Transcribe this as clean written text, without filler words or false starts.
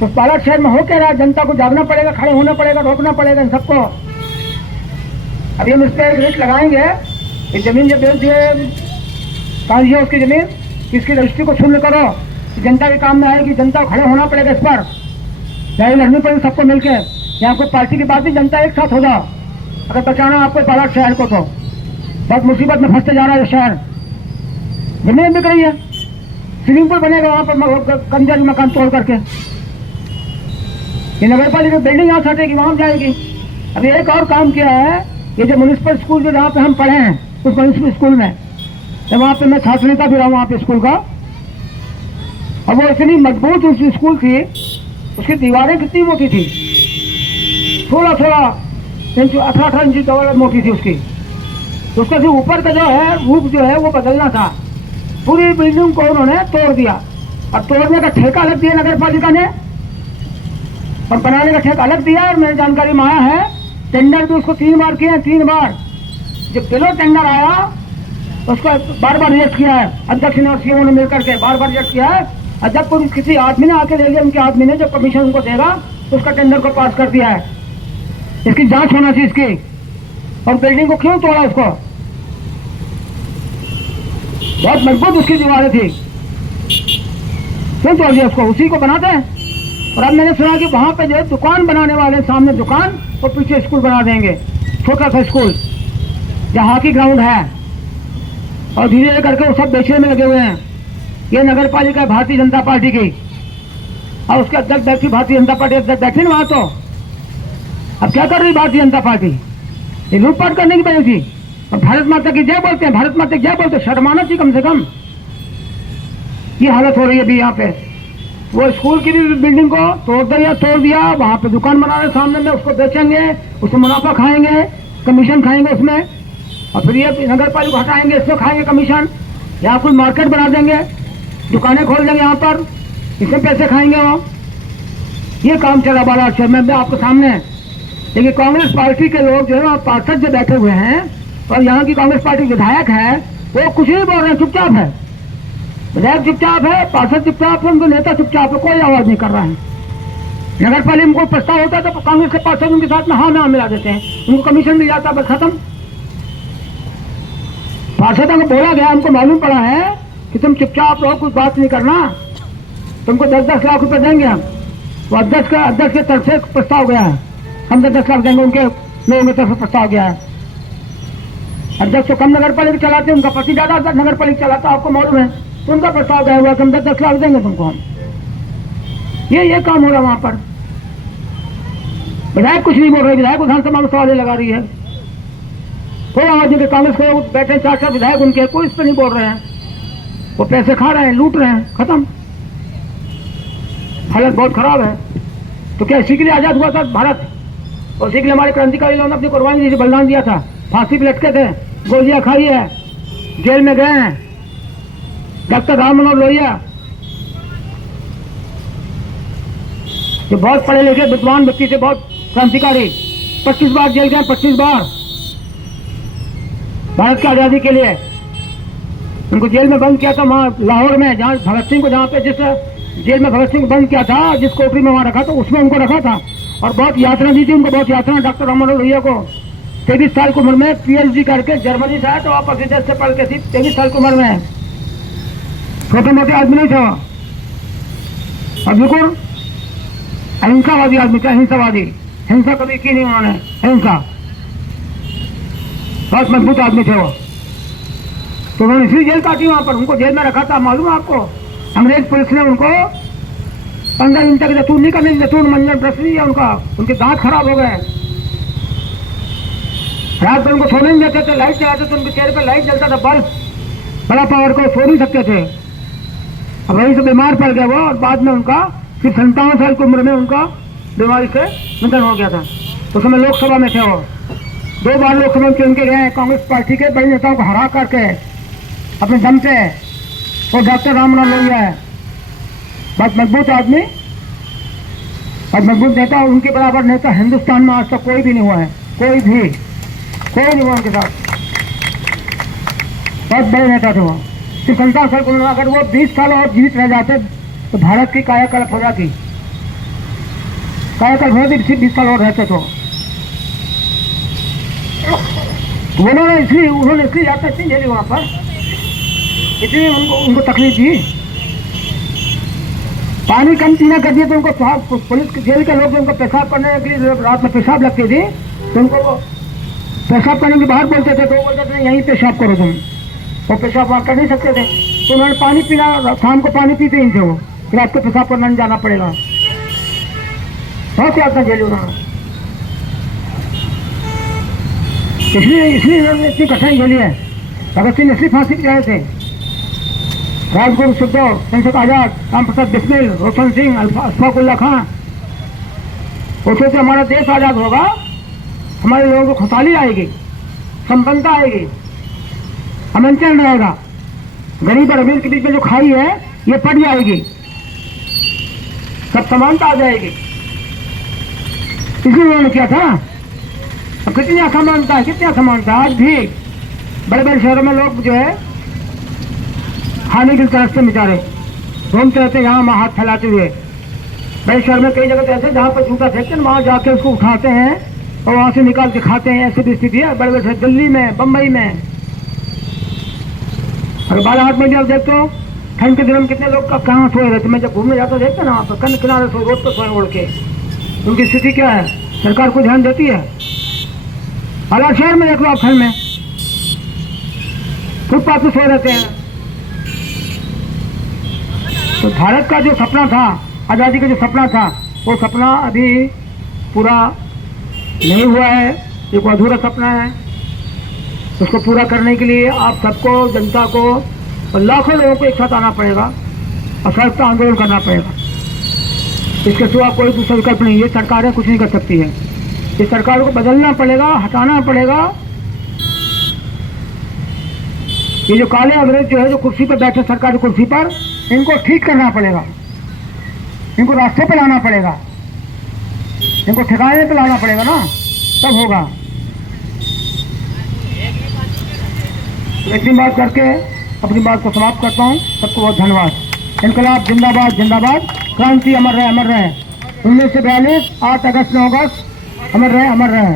तो बालाघाट शहर में हो क्या रहा है? जनता को जागना पड़ेगा, खड़े होना पड़ेगा, रोकना पड़ेगा इन सबको। अभी हम इस पर रेट लगाएंगे। ये जमीन जो बेच दिए कहाँ है उसकी जमीन, इसकी रजिस्ट्री को शून्य करो, जनता के काम में आएगी। जनता को खड़े होना पड़ेगा इस पर, लड़ाई लड़नी पड़ेगी सबको मिलकर। यहाँ कोई पार्टी की बात नहीं, जनता एक साथ हो जाओ अगर बचाना आपको बालाघाट शहर को। तो बहुत मुसीबत में फंसते जा रहा है शहर। जमीन बिक रही है, स्विमिंग पूल बनेगा वहाँ पर कंजर मकान तोड़ करके। ये नगर पालिका बिल्डिंग यहाँ हटेगी, वहाँ जाएगी। अभी एक और काम किया है, ये जो म्यूनिसिपल स्कूल जो जहाँ पे हम पढ़े हैं उस म्यूनिसिपल स्कूल में, तो वहाँ पे मैं छात्र नेता भी रहा हूँ वहाँ पे स्कूल का। और वो इतनी मजबूत उसकी स्कूल थी, उसकी दीवारें कितनी मोटी थी, 16-16 इंच 18-18 इंच दीवार मोटी थी उसकी। तो उसका जो ऊपर का जो है रूप जो है वो बदलना था। पूरी बिल्डिंग को उन्होंने तोड़ दिया और तोड़ने का ठेका अलग दिया नगर पालिका ने और बनाने का ठेका अलग दिया। और मेरी जानकारी में आया है टेंडर भी उसको 3 बार किए हैं, 3 बार। जब पहला टेंडर आया उसको बार-बार रिजेक्ट किया है, अध्यक्ष ने और सीएम ने मिलकर के बार-बार रिजेक्ट किया है। और जब कोई किसी आदमी ने आके ले लिया, उनके आदमी ने जब कमीशन उनको देगा तो उसका टेंडर को पास कर दिया है। इसकी जांच होना चाहिए इसकी। और बिल्डिंग को क्यों तोड़ा उसको? बहुत मजबूत उसकी दीवारें थी, क्यों तोड़ दिया उसको? उसी को बनाते हैं। और अब मैंने सुना कि वहां पे जो दुकान बनाने वाले, सामने दुकान और पीछे स्कूल बना देंगे, छोटा सा स्कूल जहाँ हॉकी ग्राउंड है। और धीरे धीरे करके वो सब बेचने में लगे हुए हैं। ये नगर पालिका है भारतीय जनता पार्टी की, और उसके अध्यक्ष बैठी भारतीय जनता पार्टी अध्यक्ष बैठी ना वहां। तो अब क्या कर रही भारतीय जनता पार्टी? ये लूटपाट करने की वजह थी। और भारत माता की जय बोलते हैं, भारत माता की जय बोलते हैं, शर्माना चाहिए कम से कम। ये हालत हो रही है अभी यहाँ पे। वो स्कूल की भी बिल्डिंग को तोड़ दिया, वहां पे दुकान बना रहे सामने में, उसको बेचेंगे, उससे मुनाफा खाएंगे, कमीशन खाएंगे उसमें। और फिर ये नगर पालिका हटाएंगे, इसमें खाएंगे कमीशन। यहाँ कोई मार्केट बना देंगे, दुकानें खोल देंगे यहाँ पर, इसमें पैसे खाएंगे वो। ये काम चला बालाघाट शहर में आपके सामने। लेकिन कांग्रेस पार्टी के लोग जो है वहाँ पार्षद जो बैठे हुए हैं और यहाँ की कांग्रेस पार्टी विधायक है, वो कुछ नहीं बोल रहे हैं, चुपचाप है। विधायक चुपचाप है, पार्षद चुपचाप है, उनको नेता चुपचाप है, कोई आवाज नहीं कर रहा है। नगर पालिका में कोई प्रस्ताव होता है तो कांग्रेस के पार्षद उनके साथ में हाँ में मिला देते हैं, उनको कमीशन मिल जाता है, बस खत्म। पार्षदों को बोला गया, हमको मालूम पड़ा है कि तुम चुपचाप रहो, कुछ बात नहीं करना, तुमको 10-10 लाख रुपए देंगे हम। वो अध्यक्ष के तरफ से प्रस्ताव गया है, हम 10 लाख देंगे, उनके लोगों की तरफ से प्रस्ताव गया है। अध्यक्ष तो कम नगर पालिका चलाते हैं, उनका पति ज्यादा नगर पालिका चलाता है, आपको मालूम है। तो उनका प्रस्ताव गया हुआ कि हम 10 लाख देंगे तुमको हम। ये काम हो रहा है वहां पर। विधायक कुछ नहीं बोल रहे, विधायक विधानसभा में सवाल लगा रही है, कोई आवाज नहीं। कांग्रेस को बैठे 4 विधायक उनके, कोई इस पर नहीं बोल रहे हैं। वो पैसे खा रहे हैं, लूट रहे हैं, खत्म। हालत बहुत खराब है। तो क्या इसी के लिए आजाद हुआ था भारत? और इसी के लिए हमारे क्रांतिकारी लोगों ने अपनी कुर्बानी दी थी, बलिदान दिया था, फांसी पे लटके थे, गोलियां खाई है, जेल में गए हैं। डॉक्टर राम मनोहर लोहिया जो बहुत पढ़े लिखे विद्वान व्यक्ति थे, बहुत क्रांतिकारी, 25 बार जेल गए, 25 बार भारत की आजादी के लिए। उनको जेल में बंद किया था वहां लाहौर में, जहां भगत सिंह को, जहां पे जिस जेल में भगत सिंह को बंद किया था, जिस कोठरी में वहां रखा था, उसमें उनको रखा था। और बहुत यात्रा दी थी उनको, बहुत यात्रा। डॉक्टर राम मनोहर लोहिया को 23 साल की उम्र में PhD करके जर्मनी से आया, तो वापस विदेश से पढ़ के थी, 23 साल की उम्र में, छोटे मोटे आदमी नहीं था। और बिल्कुल अहिंसावादी आदमी थे, अहिंसावादी, हिंसा कभी की नहीं उन्होंने, अहिंसा। बहुत मजबूत आदमी थे वो। तो उन्होंने इसलिए जेल काटी वहां पर, उनको जेल में रखा था। मालूम है आपको, अंग्रेज पुलिस ने उनको 15 दिन तक जतून नहीं करने, जतून मंजन ब्रश नहीं है उनका, उनके दांत खराब हो गए। रात भर उनको सोने नहीं देते थे, लाइट चलाते थे, उनके चेहरे पर लाइट जलता था, बल्ब, बड़ा पावर को, सो नहीं सकते थे। अब वहीं से बीमार पड़ गया वो, और बाद में उनका फिर 57 साल की उम्र में उनका बीमारी से निधन हो गया था। उस समय लोकसभा में थे वो, 2 बार लोकसभा में उनके गए कांग्रेस पार्टी के बड़े नेताओं को हरा करके अपने दम पे। वो डॉक्टर राम मनोहर लोहिया है, बहुत मजबूत आदमी और मजबूत नेता। उनके बराबर नेता हिंदुस्तान में आज तक कोई भी नहीं हुआ है, कोई नहीं हुआ उनके साथ। बहुत बड़े नेता थे वो। सिर्फ 57 साल को, अगर वो 20 साल और जीवित रह जाते तो भारत की कायाकल्प हो जाती। कार्यकाल भर 20 साल और रहते तो उन्होंने इसलिए यात्रा इतनी झेली वहाँ पर, इतनी उनको तकलीफ दी। पानी कम पीना कर दिया तो उनको पुलिस जेल के लोग उनको पेशाब करने के लिए रात में पेशाब लगती थी, तो उनको वो पेशाब करने के बाहर बोलते थे, तो वो बोलते थे यहीं पेशाब करो तुम, वो पेशाब वहाँ कर नहीं सकते थे। तो उन्होंने पानी पीना, शाम को पानी पीते ही थे वो, रात को पेशाब करना नहीं जाना पड़ेगा। बहुत यात्रा झेली उन्होंने, इसलिए इन्होंने इतनी कठिनाई झेली है। भगत सिंह इसलिए फांसी पे आए थे, राजगुरु सुखदेव, चंद्रशेखर आजाद, राम प्रसाद बिस्मिल, रोशन सिंह, अशफाक उल्लाह खां, वो सोचे हमारा देश आजाद होगा, हमारे लोगों को खुशहाली आएगी, संपन्नता आएगी, अमन चैन रहेगा, गरीब और अमीर के बीच में जो खाई है ये पड़ जाएगी, सब समानता आ जाएगी। इसलिए उन्होंने किया था। अब कितनी असमानता है, कितनी असमानता। आज भी बड़े बड़े शहरों में लोग जो है खाने के तरफ बेचारे घूमते रहते, यहाँ वहाँ हाथ फैलाते हुए। बड़े शहर में कई जगह तो ऐसे जहाँ पर जूता फेंकते हैं वहाँ जाके उसको उठाते हैं और वहाँ से निकाल के खाते हैं, ऐसी भी स्थिति है बड़े बड़े शहर, दिल्ली में, बम्बई में। और बालाघाट में भी आप देखते हो ठंड के दिनों में कितने लोग कहाँ सोए रहते। मैं जब घूमने जाता देखते ना, वहाँ पर कन किनारे सो, रोड पर सोए ओढ़ के, उनकी स्थिति क्या है, सरकार को ध्यान देती है। बालाघाट शहर में देख लो आप, ठंड में फुटपाथ पे सोए रहते हैं। तो भारत का जो सपना था, आज़ादी का जो सपना था, वो सपना अभी पूरा नहीं हुआ है, एक अधूरा सपना है। उसको पूरा करने के लिए आप सबको, जनता को और लाखों लोगों को एक साथ आना पड़ेगा और संयुक्त आंदोलन करना पड़ेगा। इसके सिवा कोई दूसरा विकल्प नहीं। ये सरकारें कुछ नहीं कर सकती है, इस सरकार को बदलना पड़ेगा, हटाना पड़ेगा। ये जो काले अंग्रेज जो है, जो कुर्सी पर बैठे सरकारी कुर्सी पर, इनको ठीक करना पड़ेगा, इनको रास्ते पे लाना पड़ेगा, इनको ठिकाने पे लाना पड़ेगा ना, तब होगा। इतनी बात करके अपनी बात को समाप्त करता हूँ। सबको बहुत धन्यवाद। इनकलाब जिंदाबाद जिंदाबाद, क्रांति अमर रहे अमर रहे। 1942 8 अगस्त 9 अगस्त, अमर रहे अमर रहे।